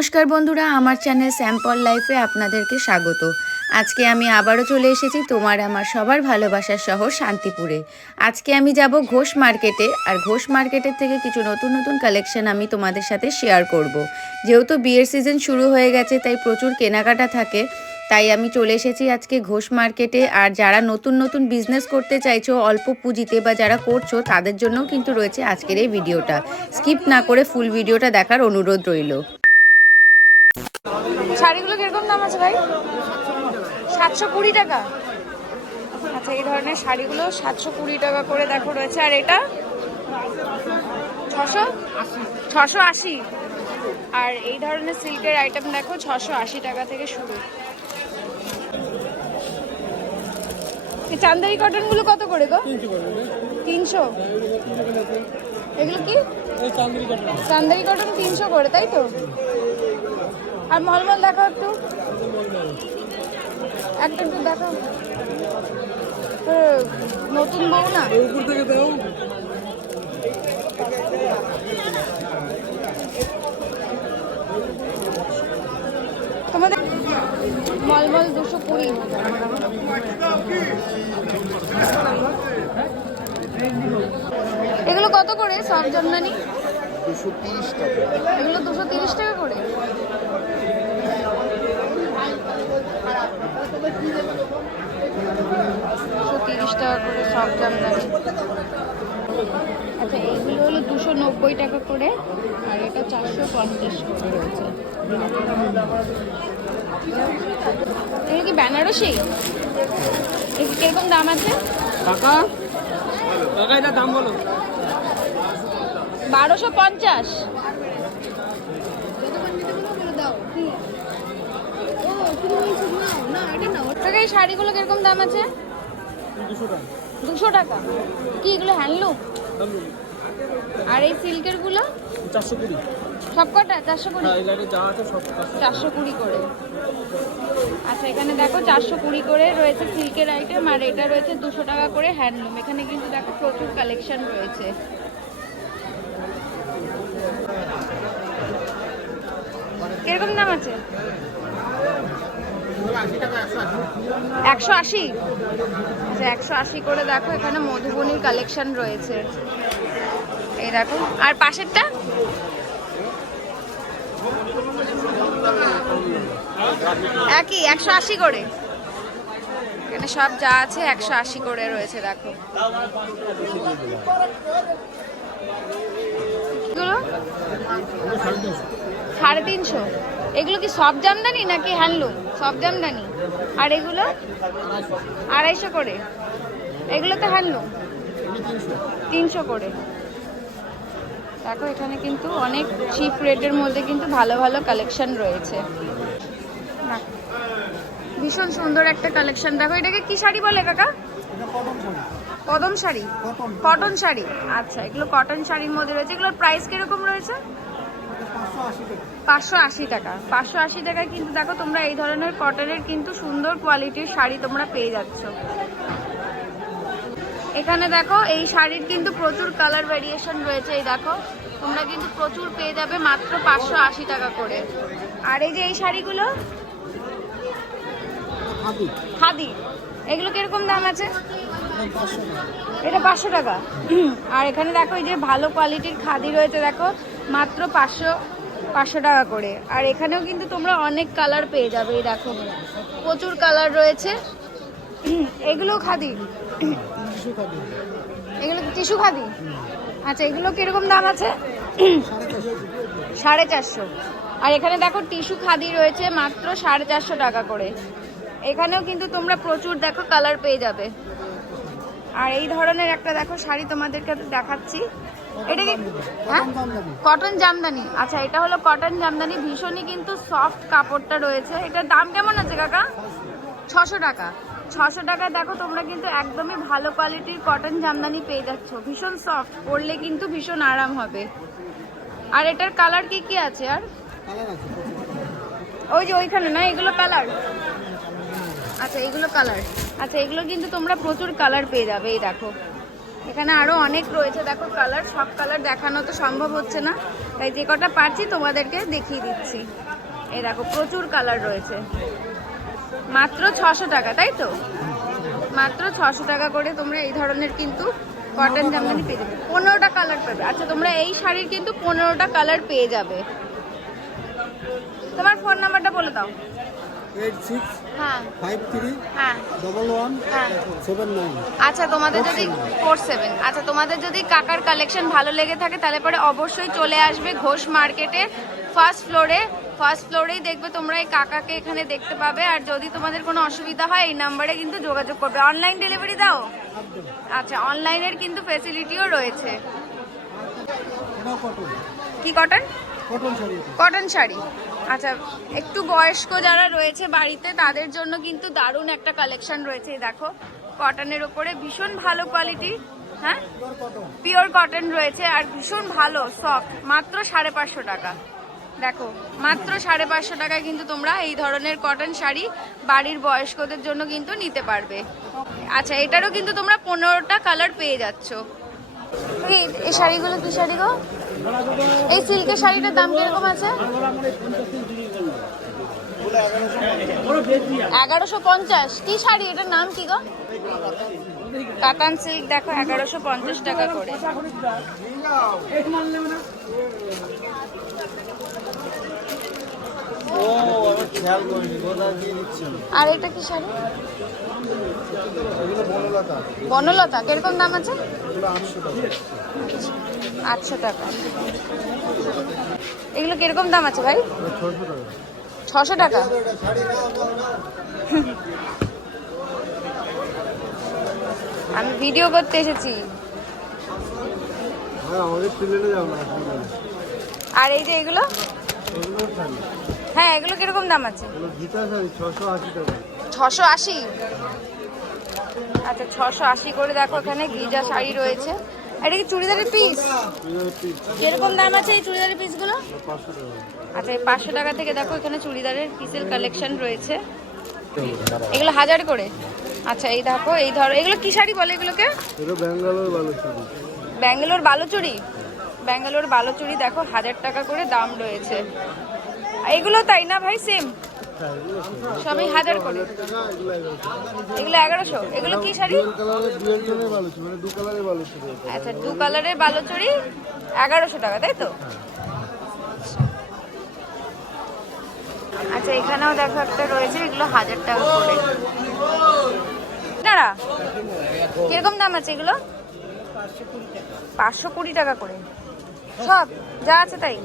নমস্কার বন্ধুরা, আমার চ্যানেল স্যাম্পল লাইফে আপনাদেরকে স্বাগত। আজকে আমি আবারও চলে এসেছি তোমার আমার সবার ভালোবাসার শহর শান্তিপুরে। আজকে আমি যাব ঘোষ মার্কেটে, আর ঘোষ মার্কেটের থেকে কিছু নতুন নতুন কালেকশন আমি তোমাদের সাথে শেয়ার করব। যেহেতু বিয়ের সিজন শুরু হয়ে গেছে, তাই প্রচুর কেনাকাটা থাকে, তাই আমি চলে এসেছি আজকে ঘোষ মার্কেটে। আর যারা নতুন নতুন বিজনেস করতে চাইছো অল্প পুঁজিতে, বা যারা করছো তাদের জন্যও কিন্তু রয়েছে আজকের এই ভিডিওটা। স্কিপ না করে ফুল ভিডিওটা দেখার অনুরোধ রইল। শাড়িগুলো কিরকম দাম আছে ভাই? 720 টাকা। আচ্ছা, এই ধরনের শাড়িগুলো 720 টাকা করে দেখো রয়েছে। আর এটা 680। আর এই ধরনের সিল্কের আইটেম দেখো 680 টাকা থেকে শুরু। এই চান্দেরি কটন গুলো কত করে গো? 300। এগুলো কি? চান্দেরি কটন 300 করে, তাই তো? আর মলমল দেখো একটু, একটু দেখো। নতুন বউ না, তোমাদের মলমল 220। এগুলো কত করে সব জামদানি? 230 টাকা। এগুলো 230 টাকা করে। 230 টাকা করে সব জামদানি। আচ্ছা, এইগুলো হলো 290 টাকা করে, আর এটা 450 করে রয়েছে। এগুলো কি বেনারসি? কিরকম দাম আছে? টাকা এটা দাম বলো। 1250। এই শাড়িগুলো কিরকম দাম আছে? 200 টাকা। কি এগুলো হ্যান্ডলুম? আর এই সিল্কের গুলো 420। সবকটা 420? 420 করে। আচ্ছা, এখানে দেখো 420 করে রয়েছে সিল্কের আইটেম, আর এটা রয়েছে 200 টাকা করে হ্যান্ডলুম। এখানে কিন্তু দেখো প্রচুর কালেকশন রয়েছে। কিরকম দাম আছে? 180। আচ্ছা, 180 করে দেখো। এখানে মধুবনীর কালেকশন রয়েছে, এই দেখো। আর পাশেরটা একই 180 করে। এখানে সব যা আছে 180 করে রয়েছে, দেখো। এগুলো 350। এগুলো কি সব জামদানি নাকি হ্যান্ডলুম? সব জামদানি। আর এগুলো 250 করে। এগুলো তো হ্যান্ডলুম। 300 করে। দেখো, এখানে কিন্তু অনেক চিপ রেটের মধ্যে কিন্তু ভালো ভালো কালেকশন রয়েছে। ভীষণ সুন্দর একটা কালেকশন। দেখো, এটাকে কি শাড়ি বলে কাকা? কটন শাড়ি। কটন শাড়ি। আচ্ছা, এগুলো কটন শাড়ির মধ্যে রয়েছে। এগুলোর প্রাইস কিরকম রয়েছে? 580 টাকা। 580 টাকায় কিন্তু দেখো তোমরা এই ধরনের কটনের কিন্তু সুন্দর কোয়ালিটির শাড়ি তোমরা পেয়ে যাচ্ছ। এখানে দেখো এই শাড়ির কিন্তু প্রচুর কালার ভ্যারিয়েশন রয়েছে। এই দেখো, তোমরা কিন্তু প্রচুর পেয়ে যাবে মাত্র 580 টাকা করে। আর এই যে এই শাড়িগুলো খাদি, এগুলো কিরকম দাম আছে? এটা 500 টাকা। আর এখানে দেখো এই যে ভালো কোয়ালিটির খাদি রয়েছে, দেখো মাত্র 500 টাকা করে। আর এখানেও কিন্তু তোমরা অনেক কালার পেয়ে যাবে। এই দেখো, প্রচুর কালার রয়েছে। এগুলো খাদি। এগুলো টিস্যু খাদি। আচ্ছা, এগুলো কিরকম দাম আছে? 450। আর এখানে দেখো টিস্যু খাদি রয়েছে মাত্র 450 টাকা করে। এখানেও কিন্তু তোমরা প্রচুর দেখো কালার পেয়ে যাবে। আর এই ধরনের একটা দেখো শাড়ি তোমাদেরকে দেখাচ্ছি। এটা কি? হ্যাঁ, কটন জামদানি। আচ্ছা, এটা হলো কটন জামদানি। ভীষণই কিন্তু সফট কাপড়টা রয়েছে। এটার দাম কেমন আছে কাকা? 600 টাকা। 600 টাকা। দেখো, তোমরা কিন্তু একদমই ভালো কোয়ালিটির কটন জামদানি পেয়ে যাচ্ছ। ভীষণ সফট, পরলে কিন্তু ভীষণ আরাম হবে। আর এটার কালার কি কি আছে? আর ওই যে ওইখানে না, এগুলো কালার। আচ্ছা, এগুলো কালার। আচ্ছা, এগুলো কিন্তু তোমরা প্রচুর কালার পেয়ে যাবে। এই দেখো, এখানে আরো অনেক রয়েছে দেখো কালার, সব কালার দেখানো তো সম্ভব হচ্ছে না, তাই যে কটা পারছি তোমাদেরকে দেখিয়ে দিচ্ছি। এই দেখো প্রচুর কালার রয়েছে, মাত্র 600 টাকা, তাই তো? মাত্র 600 টাকা করে তোমরা এই ধরনের কিন্তু কটন জামদানি পেয়ে যাবে। 15টা কালার পাবে। আচ্ছা, তোমরা এই শাড়ির কিন্তু 15টা কালার পেয়ে যাবে। তোমার ফোন নাম্বারটা বলে দাও। 86 হ্যাঁ 53 হ্যাঁ 11 হ্যাঁ 79। আচ্ছা, তোমাদের যদি 47, আচ্ছা তোমাদের যদি কাকার কালেকশন ভালো লেগে থাকে তাহলে পরে অবশ্যই চলে আসবে ঘোষ মার্কেটে ফার্স্ট ফ্লোরে। ফার্স্ট ফ্লোরেই দেখবে তোমরা এই কাকাকে এখানে দেখতে পাবে। আর যদি তোমাদের কোনো অসুবিধা হয় এই নাম্বারে কিন্তু যোগাযোগ করবে। অনলাইন ডেলিভারি দাও? আচ্ছা, অনলাইনের কিন্তু ফেসিলিটিও রয়েছে। এটা কটন, কি কটন? কটন শাড়ি এটা। কটন শাড়ি। আচ্ছা, একটু বয়স্ক যারা রয়েছে বাড়িতে তাদের জন্য কিন্তু দারুণ একটা কালেকশন রয়েছে। এই দেখো কটনের ওপরে ভীষণ ভালো কোয়ালিটি, হ্যাঁ পিওর কটন রয়েছে আর ভীষণ ভালো সফট, মাত্র 550 টাকা। দেখো মাত্র 550 টাকায় কিন্তু তোমরা এই ধরনের কটন শাড়ি বাড়ির বয়স্কদের জন্য কিন্তু নিতে পারবে। আচ্ছা, এটারও কিন্তু তোমরা 15টা কালার পেয়ে যাচ্ছ। এই শাড়িগুলো কি শাড়ি গো? এই সিল্কের শাড়িটার দাম কিরকম আছে? 1150। কি শাড়ি, এটার নাম কি গো? কাতান সিল্ক। দেখো 1150 টাকা করে। ও আমি খেয়াল করিনি, গোদা দিয়ে দিচ্ছি। আর এটা কি শাড়ি? এগুলো বনলতা, বনলতা। কিরকম দাম আছে? এগুলো 800 টাকা। 800 টাকা। এগুলো কিরকম দাম আছে ভাই? 600 টাকা। 600 টাকা। আমি ভিডিও করতে এসেছি। হ্যাঁ, আমাদের প্লেনে যাও না। আর এই যে এগুলো, এগুলো শাড়ি, হ্যাঁ এগুলো কিরকম দাম আছে? এগুলো গীতা শাড়ি 680 টাকা। 680। আচ্ছা 680 করে। দেখো এখানে গিজা শাড়ি রয়েছে। এটা কি চুড়িদারের পিস? এগুলো পিস কিরকম দাম আছে এই চুড়িদারের পিসগুলো? 500 টাকা। আচ্ছা, এই 500 টাকা থেকে দেখো এখানে চুড়িদারের পিসের কালেকশন রয়েছে। এগুলো 1000 করে। আচ্ছা, এই দেখো এই ধরো, এগুলো কি শাড়ি বলে এগুলোকে? এটা ব্যাঙ্গালোর ভালো শাড়ি। ব্যাঙ্গালোর বালুচুরি। ব্যাঙ্গালোর বালুচুরি দেখো 1000 টাকা করে দাম রয়েছে। এগুলো তাই না ভাই? সেম হ্যাঁ, এগুলো সবই 1000 করে। টাকা, এগুলো 1100। এগুলো 1100। এগুলো কি শাড়ি? ডুয়াল কালারের, ডুয়াল টোনের ভালো ছিল, মানে দু কালারের ভালো ছিল। আচ্ছা, 2 কালারের বালুচুরি 1100 টাকা, তাই তো? আচ্ছা, এখানেও দেখো একটা রয়েছে, এগুলো 1000 টাকা করে। নাড়া কিরকম দাম আছে এগুলো? 520 টাকা করে সব যা আছে তাই।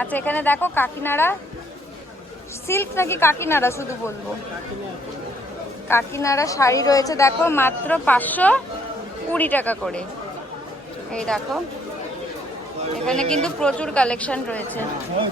আচ্ছা, এখানে দেখো কাকিনাড়া সিল্ক নাকি কাকিনাড়া শুধু বলবো, কাকিনাড়া শাড়ি রয়েছে দেখো মাত্র 520 টাকা করে। এই দেখো এখানে কিন্তু প্রচুর কালেকশন রয়েছে।